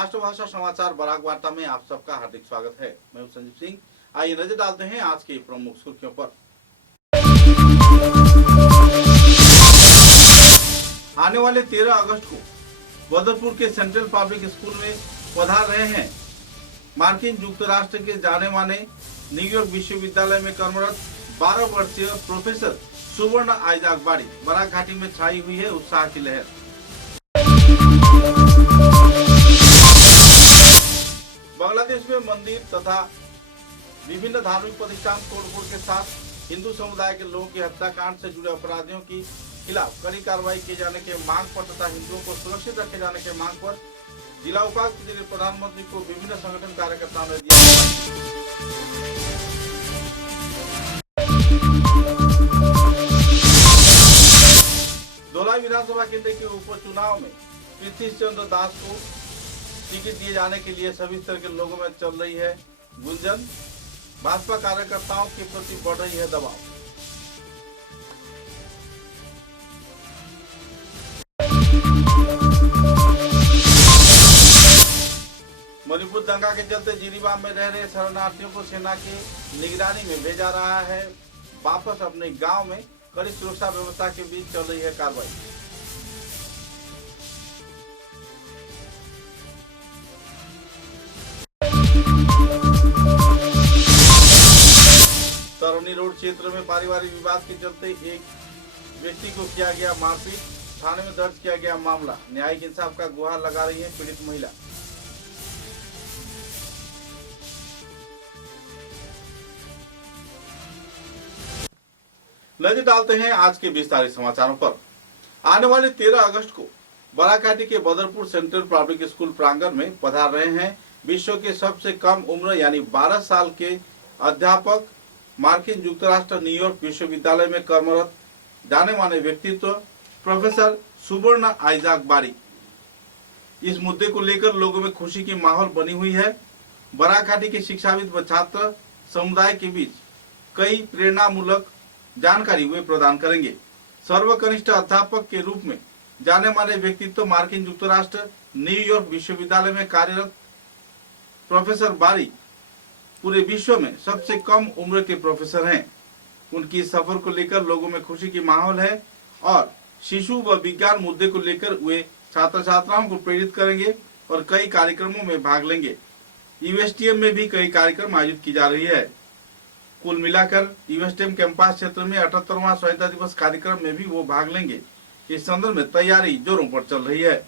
राष्ट्रभाषा समाचार बराक वार्ता में आप सबका हार्दिक स्वागत है। मैं हूं संजीव सिंह। आइए नजर डालते हैं आज की प्रमुख सुर्खियों पर। आने वाले 13 अगस्त को बदरपुर के सेंट्रल पब्लिक स्कूल में पधार रहे हैं मार्किन युक्तराष्ट्र के जाने माने न्यूयॉर्क विश्वविद्यालय में कर्मरत 12 वर्षीय प्रोफेसर सुवर्ण आइजाक बारी। बराक घाटी में छाई हुई है उत्साह की लहर। बांग्लादेश में मंदिर तथा विभिन्न धार्मिक प्रतिष्ठान तोड़फोड़ के साथ हिंदू समुदाय के लोगों की हत्याकांड से जुड़े अपराधियों की खिलाफ कड़ी कार्रवाई किए जाने के मांग पर तथा हिंदुओं को सुरक्षित रखे जाने के मांग पर जिला उपायुक्त ने प्रधानमंत्री को विभिन्न संगठन कार्यकर्ताओं ने दिया। धोलाई विधानसभा केंद्र के उपचुनाव में पृथ्वी चंद्र दास को टिकट दिए जाने के लिए सभी स्तर के लोगों में चल रही है गुंजन। भाजपा कार्यकर्ताओं के प्रति बढ़ रही है दबाव। मणिपुर दंगा के चलते जिरीबाम में रह रहे शरणार्थियों को सेना की निगरानी में भेजा रहा है वापस अपने गांव में। कड़ी सुरक्षा व्यवस्था के बीच चल रही है कार्रवाई। तरौनी रोड क्षेत्र में पारिवारिक विवाद के चलते एक व्यक्ति को किया गया मारपीट। थाने में दर्ज किया गया मामला। न्यायिक इंसाफ का गुहार लगा रही है पीड़ित महिला। नजर डालते हैं आज के विस्तारित समाचारों पर। आने वाले 13 अगस्त को बराक घाटी के बदरपुर सेंट्रल पब्लिक स्कूल प्रांगण में पधार रहे हैं विश्व के सबसे कम उम्र यानी 12 साल के अध्यापक मार्किन युक्तराष्ट्र न्यूयॉर्क विश्वविद्यालय में कर्मरत जाने माने व्यक्तित्व प्रोफेसर सुवर्ण आइजाक बारी। इस मुद्दे को लेकर लोगों में खुशी की माहौल बनी हुई है। बराक घाटी के शिक्षाविद व छात्र समुदाय के बीच कई प्रेरणामूलक जानकारी वे प्रदान करेंगे। सर्वकनिष्ठ अध्यापक के रूप में जाने माने व्यक्तित्व मार्किन युक्तराष्ट्र न्यूयॉर्क विश्वविद्यालय में कार्यरत प्रोफेसर बारी पूरे विश्व में सबसे कम उम्र के प्रोफेसर हैं। उनकी सफर को लेकर लोगों में खुशी की माहौल है और शिशु व विज्ञान मुद्दे को लेकर वे छात्र छात्राओं को प्रेरित करेंगे और कई कार्यक्रमों में भाग लेंगे। यूएसटीएम में भी कई कार्यक्रम आयोजित की जा रही है। कुल मिलाकर यूएसटीएम कैंपस क्षेत्र में 78वां स्वतंत्रता दिवस कार्यक्रम में भी वो भाग लेंगे। इस संदर्भ में तैयारी जोरों पर चल रही है।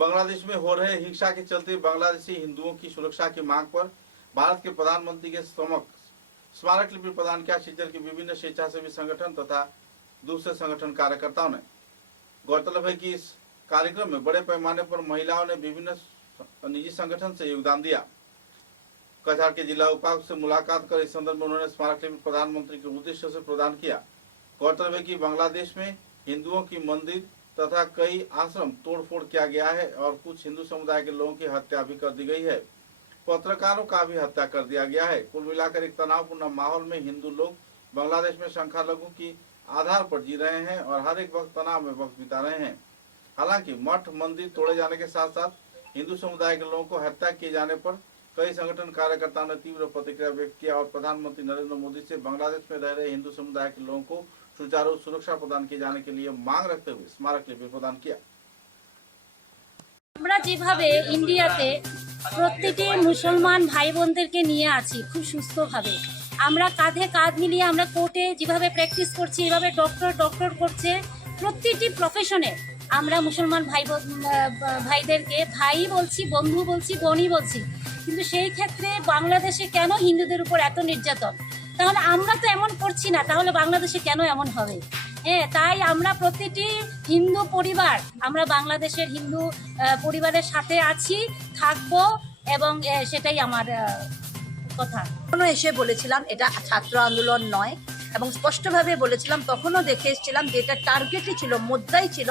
बांग्लादेश में हो रहे हिंसा के चलते बांग्लादेशी हिंदुओं की सुरक्षा की मांग पर भारत के प्रधानमंत्री के समक्ष स्मारक लिपि प्रदान किया। शिलचर के विभिन्न स्वेच्छासेवी संगठन तथा दूसरे संगठन कार्यकर्ताओं ने। गौरतलब है कि इस कार्यक्रम में बड़े पैमाने पर महिलाओं ने विभिन्न निजी संगठन से योगदान दिया। कछार के जिला उपायुक्त से मुलाकात कर इस संदर्भ में उन्होंने स्मारक लिपि प्रधानमंत्री के उद्देश्य से प्रदान किया। गौरतलब है कि बांग्लादेश में हिंदुओं की मंदिर तथा कई आश्रम तोड़फोड़ किया गया है और कुछ हिंदू समुदाय के लोगों की हत्या भी कर दी गई है। पत्रकारों का भी हत्या कर दिया गया है। कुल मिलाकर एक तनावपूर्ण माहौल में हिंदू लोग बांग्लादेश में संख्यालघु की आधार पर जी रहे हैं और हर एक वक्त तनाव में वक्त बिता रहे हैं। हालांकि मठ मंदिर तोड़े जाने के साथ साथ हिंदू समुदाय के लोगों को हत्या किए जाने पर कई संगठन कार्यकर्ताओं ने तीव्र प्रतिक्रिया व्यक्त किया और प्रधानमंत्री नरेंद्र मोदी से बांग्लादेश में रह रहे हिंदू समुदाय के लोगों को सुचारू सुरक्षा प्रदान किए जाने के लिए मांग रखते हुए स्मारक लिपि प्रदान किया। আমরা যেভাবে ইন্ডিয়াতে প্রত্যেকটি মুসলমান ভাই বোনদেরকে নিয়ে আছি খুব সুস্থভাবে, আমরা কাঁধে কাঁধ মিলিয়ে আমরা কোর্টে যেভাবে প্র্যাকটিস করছি, এভাবে ডক্টর করছে, প্রত্যেকটি প্রফেশনে আমরা মুসলমান ভাইদেরকে ভাই বলছি, বন্ধু বলছি, বোনই বলছি। কিন্তু সেই ক্ষেত্রে বাংলাদেশে কেন হিন্দুদের উপর এত নির্যাতন? তাহলে আমরা তো এমন করছি না, তাহলে বাংলাদেশে কেন এমন হবে? হ্যাঁ, তাই আমরা প্রতিটি হিন্দু পরিবার, আমরা বাংলাদেশের হিন্দু পরিবারের সাথে আছি, থাকবো, এবং সেটাই আমার কথা। তখনও এসে বলেছিলাম এটা ছাত্র আন্দোলন নয়, এবং স্পষ্টভাবে বলেছিলাম, তখনও দেখে এসেছিলাম যে এটা টার্গেটই ছিল, মুদ্রাই ছিল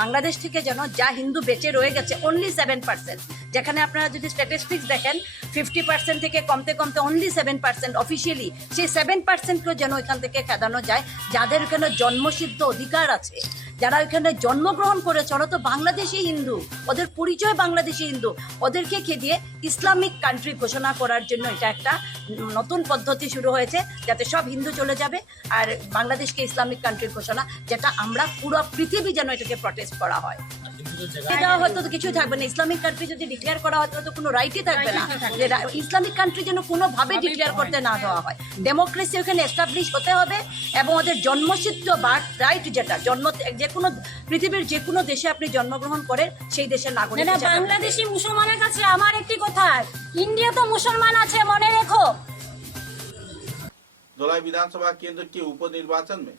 বাংলাদেশ থেকে যেন যা হিন্দু বেঁচে রয়ে গেছে অনলি 7%, যেখানে আপনারা যদি স্ট্যাটিস্টিক্স দেখেন 50% থেকে কমতে কমতে অনলি 7% অফিসিয়ালি, সেই 7%কেও যেন এখান থেকে খেদানো যায়। যাদের এখানে জন্মসিদ্ধ অধিকার আছে, যারা এখানে জন্মগ্রহণ করেছে, ওরা তো বাংলাদেশি হিন্দু, ওদের পরিচয় বাংলাদেশি হিন্দু, ওদেরকে খেদিয়ে ইসলামিক কান্ট্রি ঘোষণা করার জন্য এটা একটা নতুন পদ্ধতি শুরু হয়েছে, যাতে সব হিন্দু চলে যাবে আর বাংলাদেশকে ইসলামিক কান্ট্রির ঘোষণা, যেটা আমরা পুরো পৃথিবী যেন এটাকে প্রটেস্ট করা হয়। এটা হয়তো কিছুই থাকবে না। ইসলামিক কান্ট্রি যদি ডিক্লেয়ার করা হয় তো কোনো রাইটই থাকবে না। ইসলামিক কান্ট্রি যেন কোনোভাবে ডিক্লেয়ার করতে না দেওয়া হয়। ডেমোক্রেসি ওখানে এস্টাবলিশ হতে হবে এবং ওদের জন্মসিদ্ধ বার্থ রাইট, যেটা জন্ম যে কোনো পৃথিবীর যে কোনো দেশে আপনি জন্মগ্রহণ করেন সেই দেশের নাগরিক। বাংলাদেশি মুসলমানের কাছে আমার একটি কথা, ইন্ডিয়া তো মুসলমান আছে, মনে রেখো। धोलाई विधानसभा केंद्र के उपनिर्वाचन में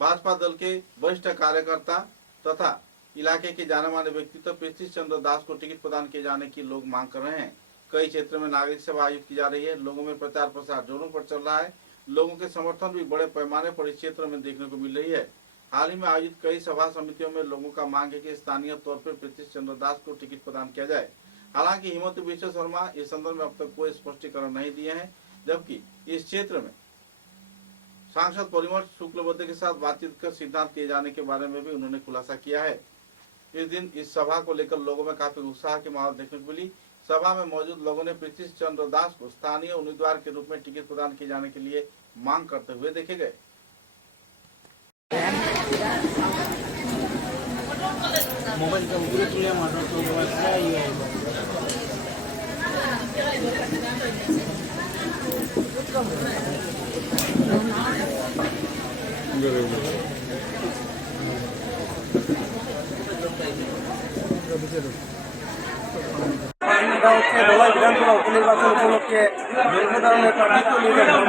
भाजपा दल के वरिष्ठ कार्यकर्ता तथा इलाके के जाने माने व्यक्तित्व पृथ्वी चंद्र दास को टिकट प्रदान किए जाने की लोग मांग कर रहे हैं। कई क्षेत्रों में नागरिक सभा आयोजित की जा रही है। लोगों में प्रचार प्रसार जोरों पर चल रहा है। लोगों के समर्थन भी बड़े पैमाने पर इस क्षेत्र में देखने को मिल रही है। हाल ही में आयोजित कई सभा समितियों में लोगों का मांग है कि स्थानीय तौर पर पृथ्वी चंद्र दास को टिकट प्रदान किया जाए। हालांकि हिमंत विश्व शर्मा इस संदर्भ में अब तक कोई स्पष्टीकरण नहीं दिए हैं, जबकि इस क्षेत्र में सांसद परिमल शुक्लबैद्य के साथ बातचीत कर सिद्धांत किए जाने के बारे में भी उन्होंने खुलासा किया है। इस दिन इस सभा को लेकर लोगों में काफी उत्साह की माहौल देखने को मिली। सभा में मौजूद लोगों ने पृथ्वी चंद्र दास को स्थानीय उम्मीदवार के रूप में टिकट प्रदान किए जाने के लिए मांग करते हुए देखे गए। এটা হচ্ছে ধলাই বিধানসভা উপনির্বাচন উপলক্ষে জনসাধারণের প্রার্থিত্ব নির্বাচন।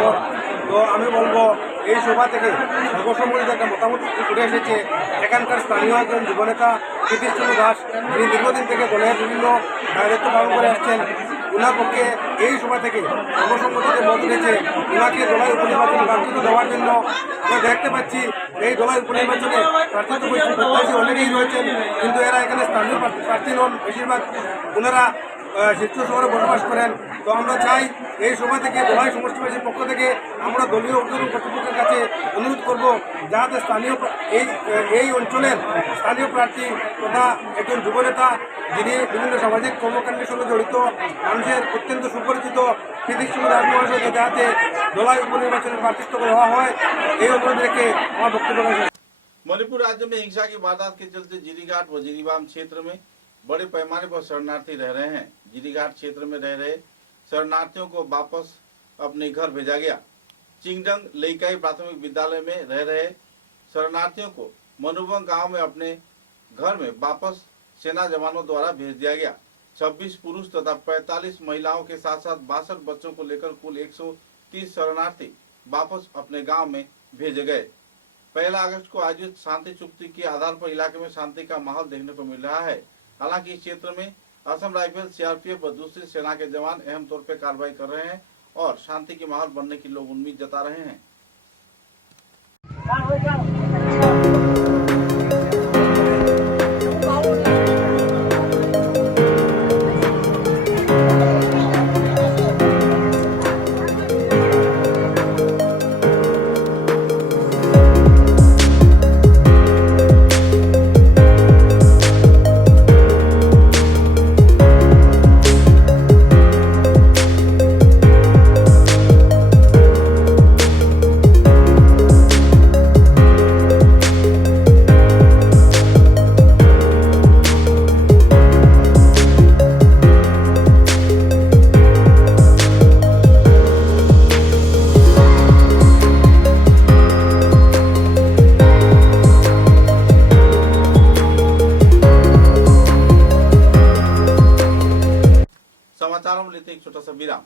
তো আমি বলবো এই সভা থেকে সর্বসম্মতিতে একটা মতামত উঠে এসেছে। এখানকার স্থানীয় একজন যুবনেতা পৃথ্বী চন্দ্র দাস, যিনি দীর্ঘদিন থেকে দলের বিভিন্ন দায়িত্ব পালন করে আসছেন, ওনার পক্ষে এই সভা থেকে সর্বসম্মতিতে মত উঠেছে ওনাকে দলের উপনির্বাচনে প্রার্থিত্ব দেওয়ার জন্য। আমরা দেখতে পাচ্ছি এই দলের উপনির্বাচনে প্রার্থিত্ব প্রত্যাশী অনেকেই রয়েছেন, কিন্তু এরা এখানে স্থানীয় প্রার্থী নন। বেশিরভাগ ওনারা শিলচর শহরে বসবাস করেন। তো আমরা চাই এই সভা থেকে দলাই সমষ্টিবাসীর পক্ষ থেকে আমরা দলীয় ঊর্ধ্বতন কর্তৃপক্ষের কাছে অনুরোধ করব, যাতে স্থানীয় এই অঞ্চলের স্থানীয় প্রার্থী তথা একজন যুবনেতা, যিনি বিভিন্ন সামাজিক কর্মকাণ্ডের সঙ্গে জড়িত, মানুষের অত্যন্ত সুপরিচিত পৃথ্বী চন্দ্র দাস মহাশয়কে যাতে দলাই উপনির্বাচনে প্রার্থিত্ব করা হয়, এই অনুরোধ রেখে আমার বক্তব্য রাখছি। मणिपुर राज्य में हिंसा की वारदात के चलते जिरीघाट व जिरीबाम क्षेत्र में बड़े पैमाने पर शरणार्थी रह रहे हैं। जिरीघाट क्षेत्र में रह रहे शरणार्थियों को वापस अपने घर भेजा गया। चिंगडंग लेईकाई प्राथमिक विद्यालय में रह रहे शरणार्थियों को मनुबंग गांव में अपने घर में वापस सेना जवानों द्वारा भेज दिया गया। 26 पुरुष तथा 45 महिलाओं के साथ साथ 62 बच्चों को लेकर कुल 130 शरणार्थी वापस अपने गांव में भेजे गए। 1 अगस्त को आयोजित शांति चुक्ति के आधार पर इलाके में शांति का माहौल देखने को मिल रहा है। हालांकि इस क्षेत्र में असम राइफल, सीआरपीएफ व दूसरी सेना के जवान अहम तौर पर कार्रवाई कर रहे हैं और शांति के माहौल बनने की लोग उम्मीद जता रहे हैं। समाचारों में लेते एक छोटा सा विराम।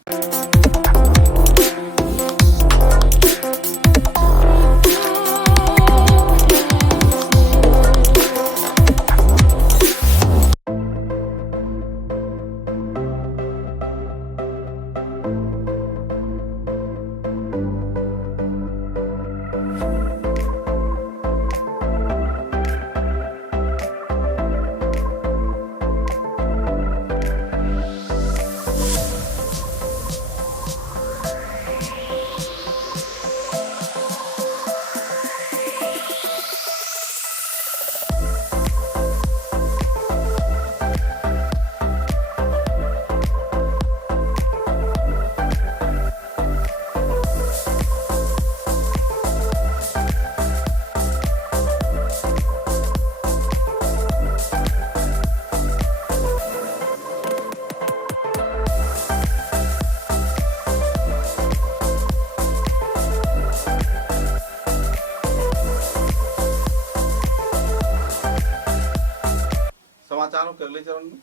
समाचारों के अगले चरण में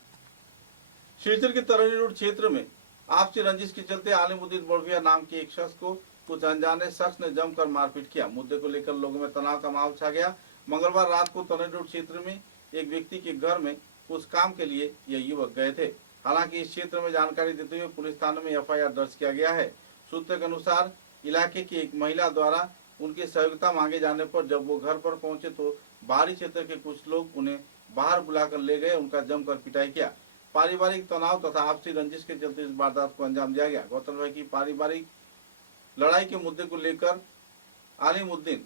शिवचर के तरनी रोड क्षेत्र में आपसी रंजिश के चलते आलिमुद्दीन बड़भिया नाम के एक शख्स को कुछ अनजाने शख्स ने जमकर मारपीट किया। मुद्दे को लेकर लोगों में तनाव का माहौल छा गया। मंगलवार रात को तरनी रोड क्षेत्र में एक व्यक्ति के घर में कुछ काम के लिए यह युवक गए थे। हालांकि इस क्षेत्र में जानकारी देते हुए पुलिस थाने में एफआईआर दर्ज किया गया है। सूत्र के अनुसार इलाके की एक महिला द्वारा उनकी सहयोगिता मांगे जाने पर जब वो घर पर पहुंचे तो बाहरी क्षेत्र के कुछ लोग उन्हें बाहर बुलाकर ले गए, उनका जमकर पिटाई किया। पारिवारिक तनाव तथा आपसी रंजिश के चलते इस वारदात को अंजाम दिया गया। गौरतलब है कि पारिवारिक लड़ाई के मुद्दे को लेकर आलिमुद्दीन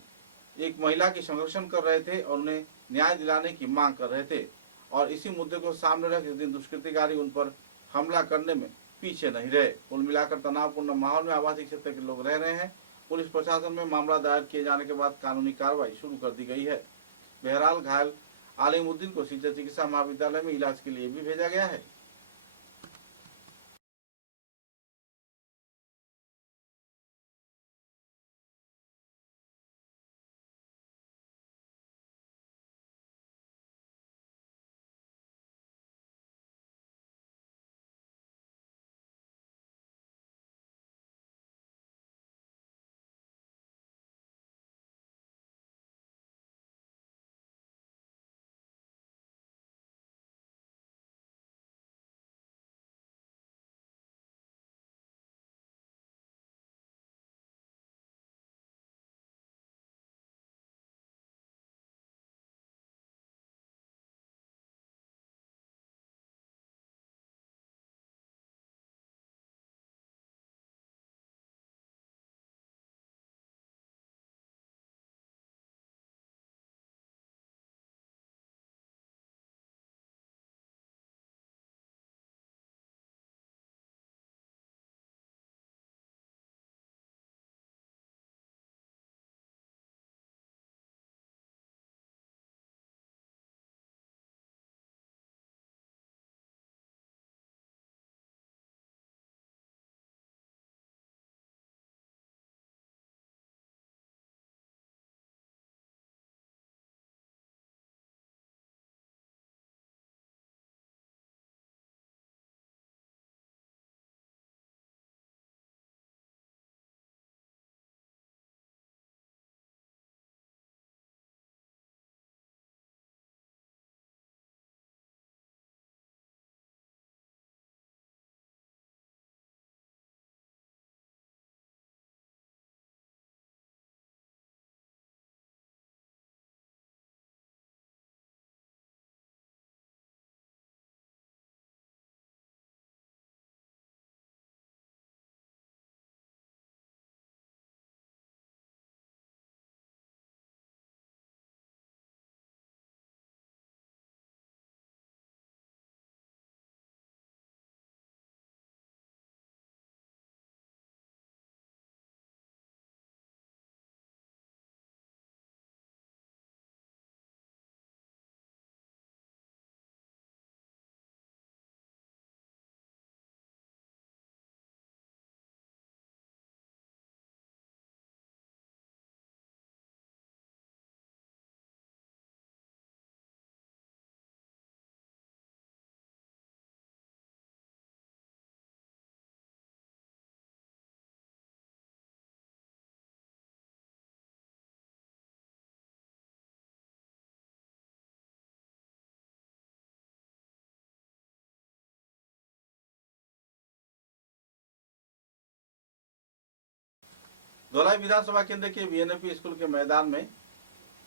एक महिला की संरक्षण कर रहे थे और उन्हें न्याय दिलाने की मांग कर रहे थे और इसी मुद्दे को सामने रख इस दिन दुष्कृतिकारी उन पर हमला करने में पीछे नहीं रहे। कुल मिलाकर तनावपूर्ण माहौल में आवासीय क्षेत्र के लोग रह रहे हैं। पुलिस प्रशासन में मामला दायर किए जाने के बाद कानूनी कार्रवाई शुरू कर दी गई है। बहरहाल घायल आलिमुद्दीन को शिवचर चिकित्सा महाविद्यालय में इलाज के लिए भी भेजा गया है। धोलाई विधानसभा केंद्र के बीएनपी स्कूल के मैदान में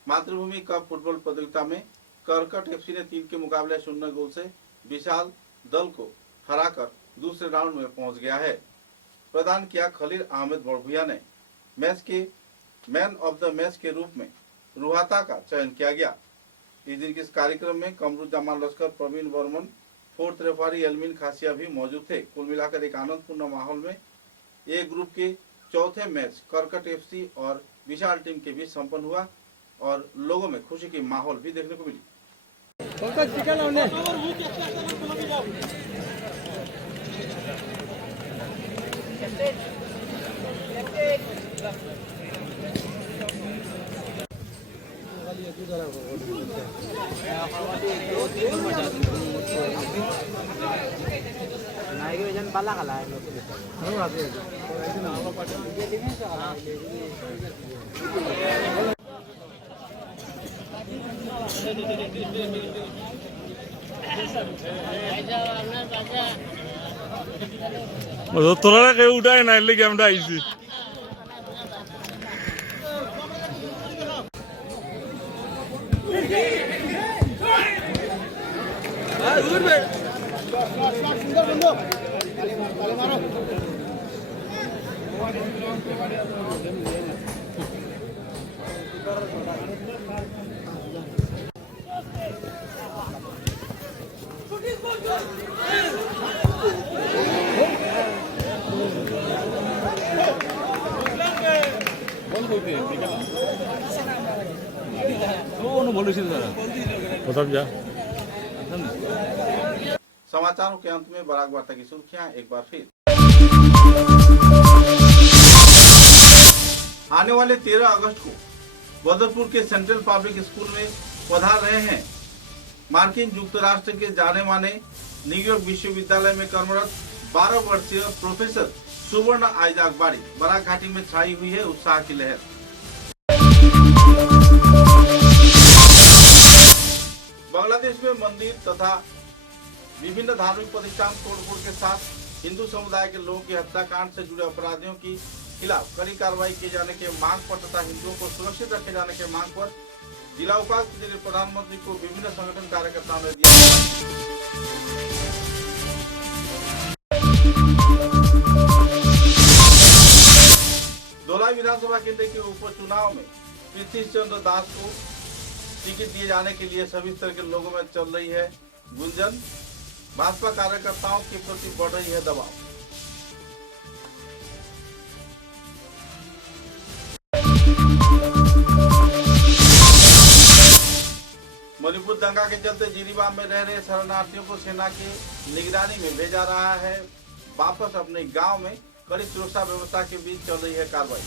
मातृभूमि कप फुटबॉल प्रतियोगिता में करकट एफसी ने 3 के मुकाबले 0 गोल से विशाल दल को हराकर दूसरे राउंड में पहुंच गया है। प्रदान किया खलील अहमद बड़भुया ने। मैच के मैन ऑफ द मैच के रूप में रुहाता का चयन किया गया। इस दिन के इस कार्यक्रम में कमरू जमान लश्कर, प्रवीण बर्मन, फोर्थ रेफरी एलमिन खासिया भी मौजूद थे। कुल मिलाकर एक आनंदपूर्ण माहौल में ए ग्रुप के चौथे मैच करकट एफसी और विशाल टीम के बीच संपन्न हुआ और लोगों में खुशी की माहौल भी देखने को मिली। তোরা কেউ উঠায় না এলে আমরা আইছি প্রথম যা समाचारों के अंत में बराक वार्ता की सुर्खियां एक बार फिर। आने वाले 13 अगस्त को बदरपुर के सेंट्रल पब्लिक स्कूल में पधार रहे हैं मार्किन युक्तराष्ट्र के जाने माने न्यूयॉर्क विश्वविद्यालय में कर्मरत 12 वर्षीय प्रोफेसर सुवर्ण आइजाक बाड़ी। बराक घाटी में छाई हुई है उत्साह की लहर। बांग्लादेश में मंदिर तथा विभिन्न धार्मिक प्रतिष्ठान तोड़फोड़ के साथ हिंदू समुदाय के लोगों की हत्याकांड से जुड़े अपराधियों की खिलाफ कड़ी कार्रवाई किए जाने के मांग पर तथा हिंदुओं को सुरक्षित रखे जाने के मांग पर जिला उपायुक्त ने प्रधानमंत्री को विभिन्न संगठन कार्यकर्ताओं ने दिया। धोलाई विधानसभा केंद्र के उपचुनाव में पृथ्वी चंद्र दास को टिकट दिए जाने के लिए सभी स्तर के लोगों में चल रही है गुंजन। भाजपा कार्यकर्ताओं के प्रति बढ़ रही है दबाव। मणिपुर दंगा के चलते जिरीबाम में रह रहे शरणार्थियों को सेना की निगरानी में भेजा रहा है वापस अपने गांव में। कड़ी सुरक्षा व्यवस्था के बीच चल रही है कार्रवाई।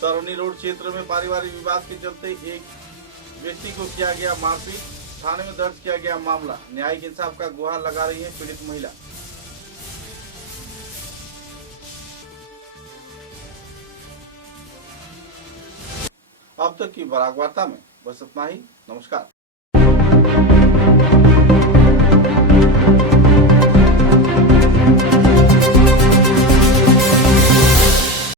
तरौनी रोड क्षेत्र में पारिवारिक विवाद के चलते एक व्यक्ति को किया गया मारपीट। थाने में दर्ज किया गया मामला। न्यायिक इंसाफ का गुहार लगा रही है पीड़ित महिला। अब तक की बराक वार्ता में बस इतना ही। नमस्कार।